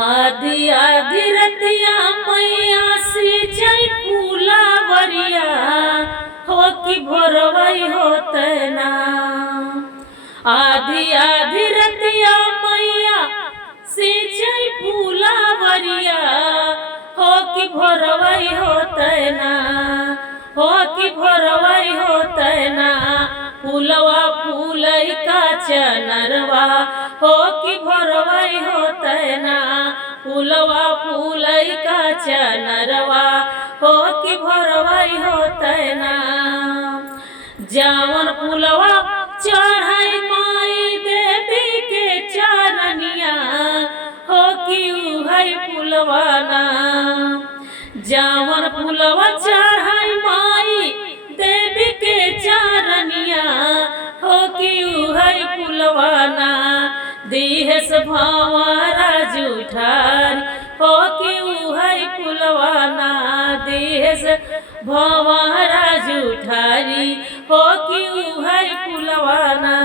आधी आधी रतिया मैया सिंचाई फूलावरिया हो कि भोरवई होते ना। आधी आधी रतिया मैया सिंचाई फूलावरिया हो कि भोरवई होते ना। हो कि भोरवई होते ना। फूलवा फूलई का चनरवा हो कि भोरवई होते ना। फूलवा फूलई का चनरवा हो कि भोरवई होते ना। जावन फूलवा चढ़ाई माई देवी के चरनिया हो कि उहई फूलवा ना। जावन फूलवा चढ़ाई माई देवी के चरनिया हो कि उहई फूलवा ना। देहस भंवरा जुठारी हो कि उहई फूलवा ना। देहस भंवरा जुठारी हो कि उहई फूलवा ना।